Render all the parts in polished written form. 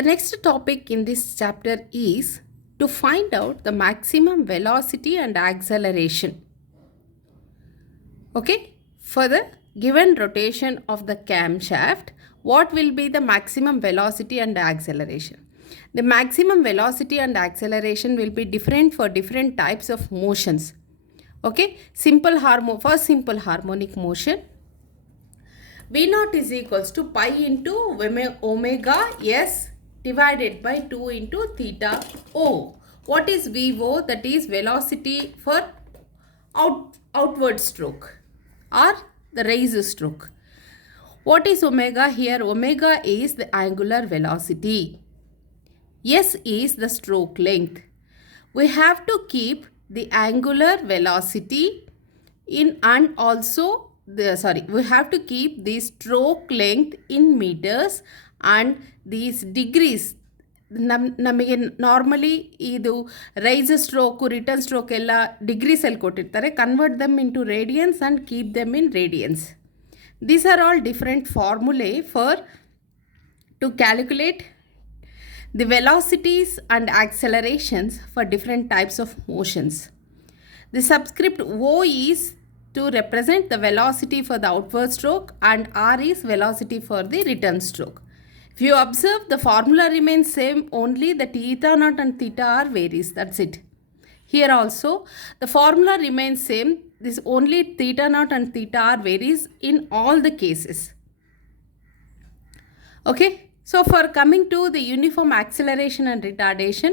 The next topic in this chapter is to find out the maximum velocity and acceleration. Okay, for the given rotation of the camshaft, what will be the maximum velocity and acceleration? The maximum velocity and acceleration will be different for different types of motions. Okay, for simple harmonic motion, V naught is equals to pi into omega s divided by 2 into theta o. What is VO? That is velocity for outward stroke or the raise stroke. What is omega here? Omega is the angular velocity. S is the stroke length. We have to keep the angular velocity in and also we have to keep the stroke length in meters and these degrees. ನಮಗೆ normally ಇದು rise stroke return stroke ಎಲ್ಲ ಡಿಗ್ರೀಸಲ್ಲಿ ಕೊಟ್ಟಿರ್ತಾರೆ. Convert them into radians and keep them in radians. These are all different formulae for to calculate the velocities and accelerations for different types of motions. The subscript O is to represent the velocity for the outward stroke and R is velocity for the return stroke. If you observe, the formula remains same, only the theta naught and theta R varies. That's it. Here also the formula remains same. This only theta naught and theta R varies in all the cases. Okay. So for coming to the uniform acceleration and retardation,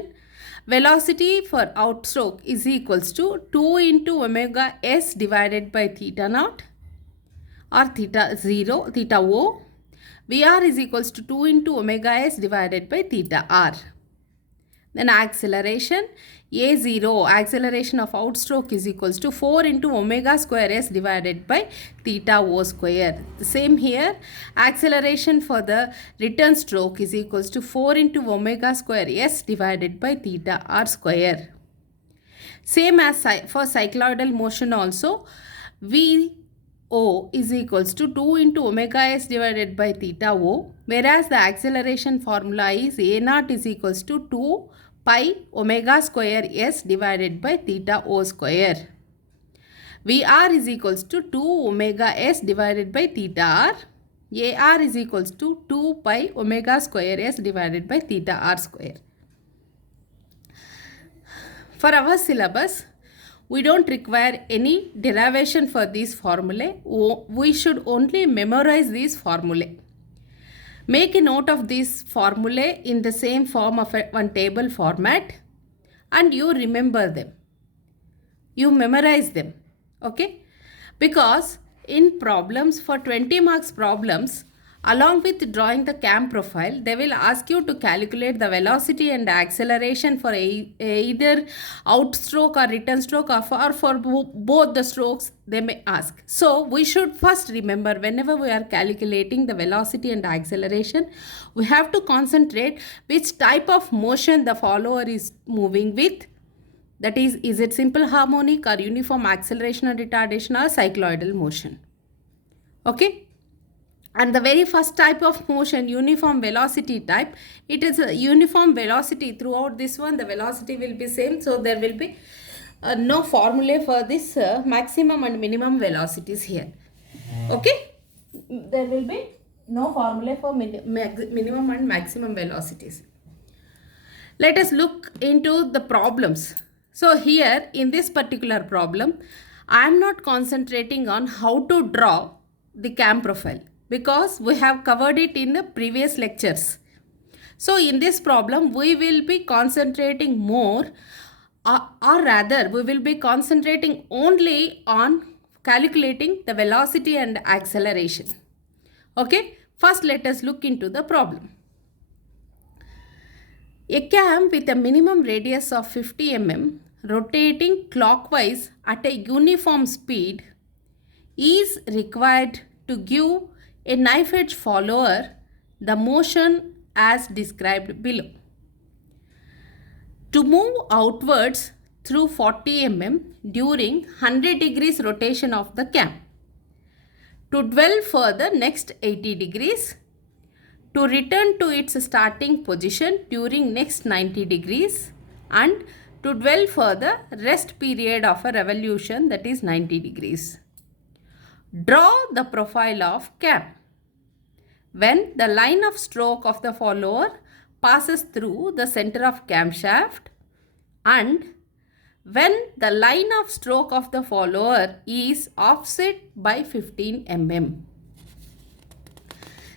velocity for outstroke is equals to 2 into omega s divided by theta naught or theta o. Vr is equals to 2 into omega s divided by theta r. Then acceleration, A0, acceleration of outstroke is equals to 4 into omega square s divided by theta o square. The same here, acceleration for the return stroke is equals to 4 into omega square s divided by theta r square. Same as for cycloidal motion also, VO is equals to 2 into omega s divided by theta o, whereas the acceleration formula is A naught is equals to 2 pi omega square s divided by theta o square. Vr is equals to 2 omega s divided by theta r. Ar is equals to 2 pi omega square s divided by theta r square. For our syllabus, we don't require any derivation for these formulae. We should only memorize these formulae. Make a note of these formulae in the same form of one table format and you remember them. You memorize them. Okay? Because in problems for 20 marks problems, along with drawing the cam profile, they will ask you to calculate the velocity and acceleration for either outstroke or return stroke or for both the strokes they may ask. So we should first remember, whenever we are calculating the velocity and acceleration, we have to concentrate which type of motion the follower is moving with. That is it simple harmonic or uniform acceleration and retardation or cycloidal motion. Okay? And the very first type of motion, uniform velocity type, it is a uniform velocity. Throughout this one, the velocity will be same. So there will be no formula for this maximum and minimum velocities here. Okay? There will be no formula for minimum and maximum velocities. Let us look into the problems. So here in this particular problem, I am not concentrating on how to draw the cam profile, because we have covered it in the previous lectures. So in this problem, we will be concentrating more or rather we will be concentrating only on calculating the velocity and acceleration. Okay, first let us look into the problem. A cam with a minimum radius of 50 mm rotating clockwise at a uniform speed is required to give a knife edge follower the motion as described below. To move outwards through 40 mm during 100 degrees rotation of the cam. To dwell further next 80 degrees. to return to its starting position during next 90 degrees and to dwell for the rest period of a revolution, that is 90 degrees. Draw the profile of cam. When the line of stroke of the follower passes through the center of camshaft and when the line of stroke of the follower is offset by 15 mm.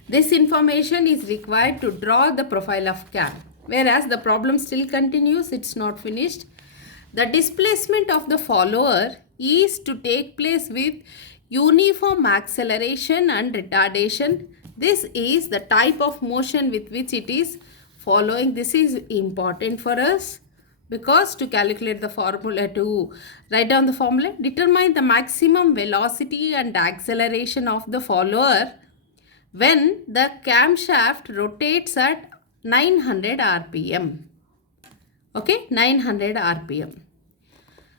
This information is required to draw the profile of cam. Whereas the problem still continues, it's not finished. The displacement of the follower is to take place with uniform acceleration and retardation. This is the type of motion with which it is following. This is important for us because to calculate the formula, to write down the formula, determine the maximum velocity and acceleration of the follower when the camshaft rotates at 900 rpm. Okay, 900 rpm.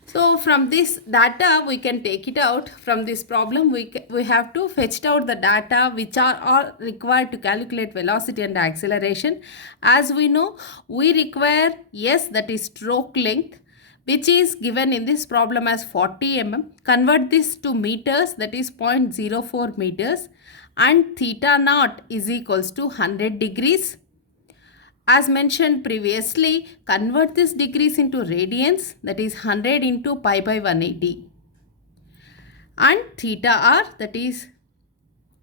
So from this data we can take it out. From this problem we have to fetch out the data which are all required to calculate velocity and acceleration. As we know, we require S, that is stroke length, which is given in this problem as 40 mm. Convert this to meters, that is 0.04 meters, and theta naught is equals to 100 degrees. As mentioned previously, convert this degrees into radians, that is 100 into pi by 180. And theta r, that is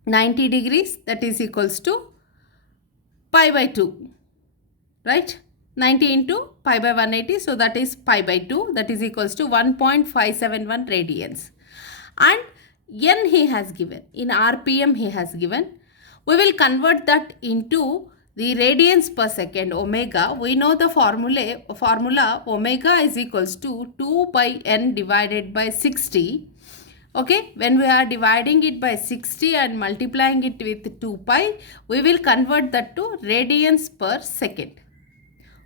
90 degrees, that is equals to pi by 2. Right? 90 into pi by 180, so that is pi by 2, that is equals to 1.571 radians. And n he has given, in rpm he has given. We will convert that into the radians per second, omega. We know the formula omega is equals to 2 by n divided by 60. Okay, when we are dividing it by 60 and multiplying it with 2 pi, we will convert that to radians per second.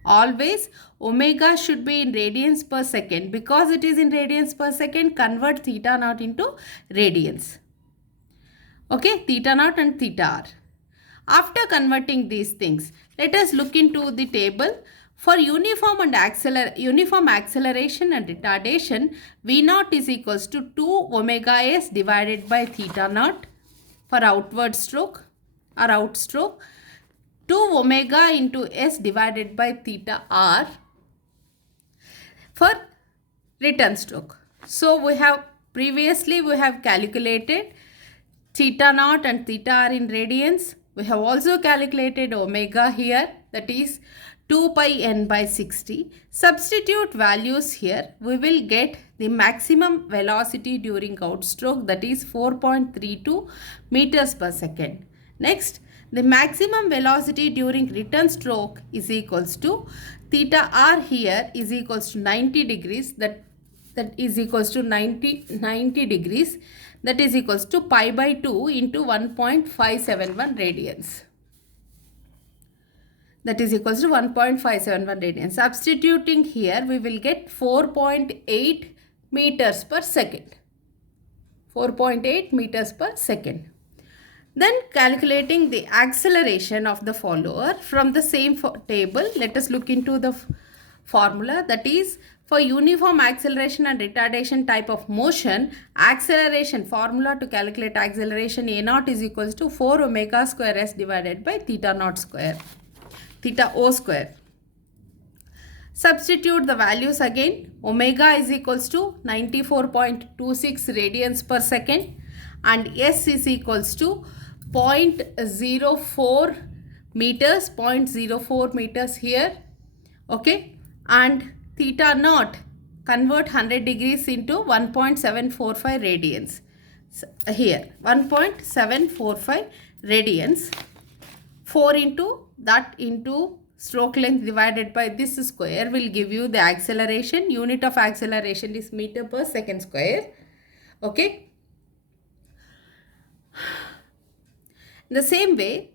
Always omega should be in radians per second. Because it is in radians per second, convert theta naught into radians. Okay, theta naught and theta r. After converting these things, let us look into the table. For uniform acceleration and retardation, V naught is equals to 2 omega s divided by theta naught for outward stroke or outstroke. 2 omega into s divided by theta r for return stroke. So we have calculated theta naught and theta r in radians. We have also calculated omega here, that is 2 pi n by 60. Substitute values here. We will get the maximum velocity during outstroke, that is 4.32 meters per second. Next, the maximum velocity during return stroke is equals to theta r here is equals to 90 degrees. That is equals to 90 degrees. That is equals to pi by 2 into 1.571 radians. That is equals to 1.571 radians. Substituting here, we will get 4.8 meters per second. 4.8 meters per second. Then calculating the acceleration of the follower from the same table, let us look into the formula. That is, for uniform acceleration and retardation type of motion, acceleration formula to calculate acceleration A naught is equals to 4 omega square s divided by theta naught square, theta o square. Substitute the values again. Omega is equals to 94.26 radians per second and s is equals to 0.04 meters, 0.04 meters here. Okay, and theta naught, convert 100 degrees into 1.745 radians. So, here 1.745 radians. 4 into that into stroke length divided by this square will give you the acceleration. Unit of acceleration is meter per second square. Okay. In the same way,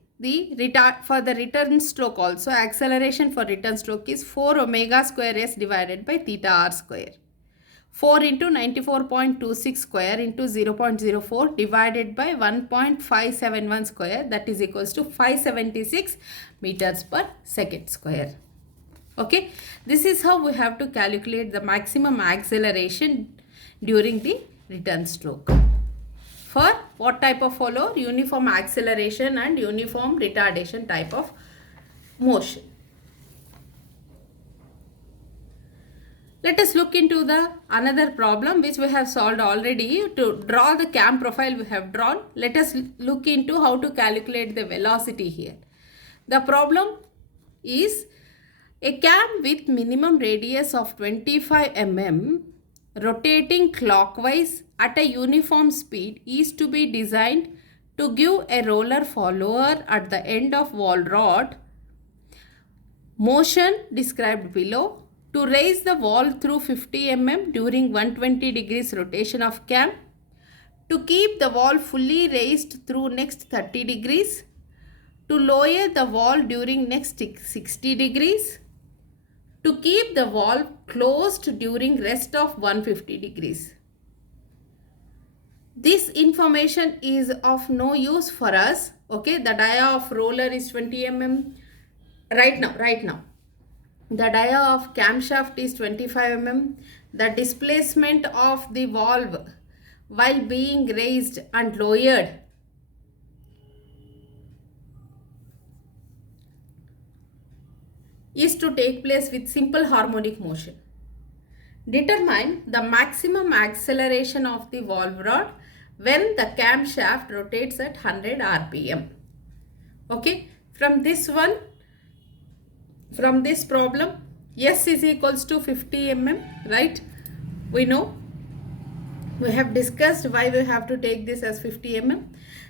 for the return stroke also, acceleration for return stroke is 4 omega square s divided by theta r square. 4 into 94.26 square into 0.04 divided by 1.571 square, that is equals to 576 meters per second square. Okay, this is how we have to calculate the maximum acceleration during the return stroke. For what type of follower? Uniform acceleration and uniform retardation type of motion. Let us look into the another problem which we have solved already. To draw the cam profile we have drawn. Let us look into how to calculate the velocity here. The problem is a cam with minimum radius of 25 mm rotating clockwise at a uniform speed is to be designed to give a roller follower at the end of wall rod motion described below to raise the wall through 50 mm during 120 degrees rotation of cam, to keep the wall fully raised through next 30 degrees, to lower the wall during next 60 degrees, to keep the wall closed during rest of 150 degrees. This information is of no use for us. Okay, the dia of roller is 20 mm. Right now. The dia of camshaft is 25 mm. The displacement of the valve while being raised and lowered is to take place with simple harmonic motion. Determine the maximum acceleration of the valve rod when the camshaft rotates at 100 rpm. Okay, from this problem, S is equals to 50 mm, right? We know. We have discussed why we have to take this as 50 mm.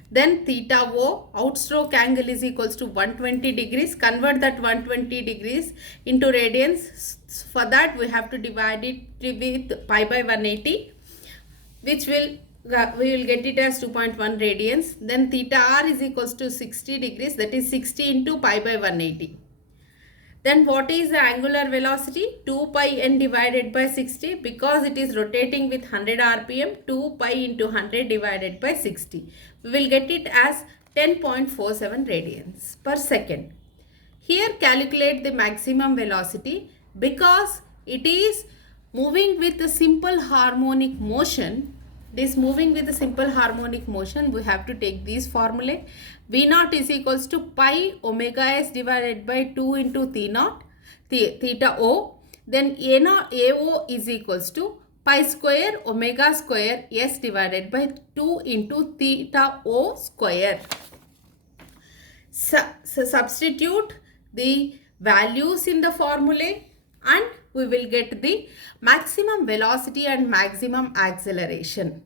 Then theta O, outstroke angle is equals to 120 degrees. Convert that 120 degrees into radians. For that we have to divide it with pi by 180, which we will get it as 2.1 radians. Then theta R is equals to 60 degrees, that is 60 into pi by 180. Then what is the angular velocity? 2 pi n divided by 60, because it is rotating with 100 rpm, 2 pi into 100 divided by 60. We will get it as 10.47 radians per second. Here calculate the maximum velocity, because it is moving with a simple harmonic motion. We have to take these formulae. V0 is equals to pi omega s divided by 2 into theta O. Then AO is equals to pi square omega square s divided by 2 into theta O square. So substitute the values in the formulae and we will get the maximum velocity and maximum acceleration.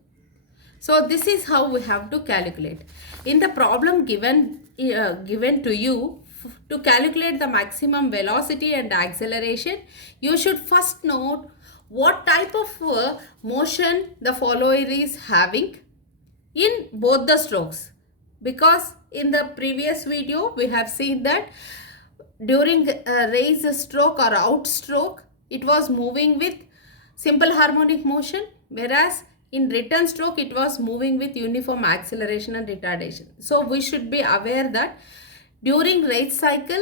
So this is how we have to calculate. In the problem given to you, to calculate the maximum velocity and acceleration, you should first note what type of motion the follower is having in both the strokes. Because in the previous video we have seen that during raise stroke or out stroke, it was moving with simple harmonic motion, whereas in return stroke it was moving with uniform acceleration and retardation. So we should be aware that during raise cycle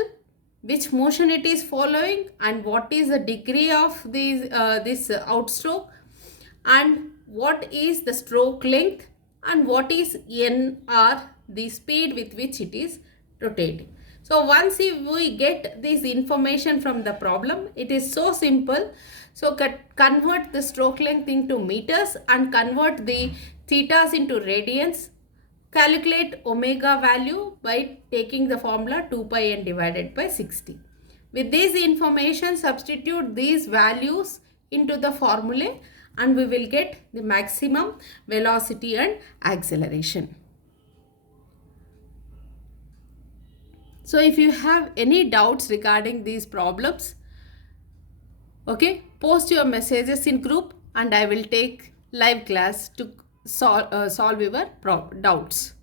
which motion it is following and what is the degree of this outstroke and what is the stroke length and what is NR, the speed with which it is rotating. So once we get this information from the problem, it is so simple. So convert the stroke length into meters and convert the thetas into radians. Calculate omega value by taking the formula 2 pi n divided by 60. With this information, substitute these values into the formula and we will get the maximum velocity and acceleration. So if you have any doubts regarding these problems, okay, post your messages in group and I will take live class to solve your doubts.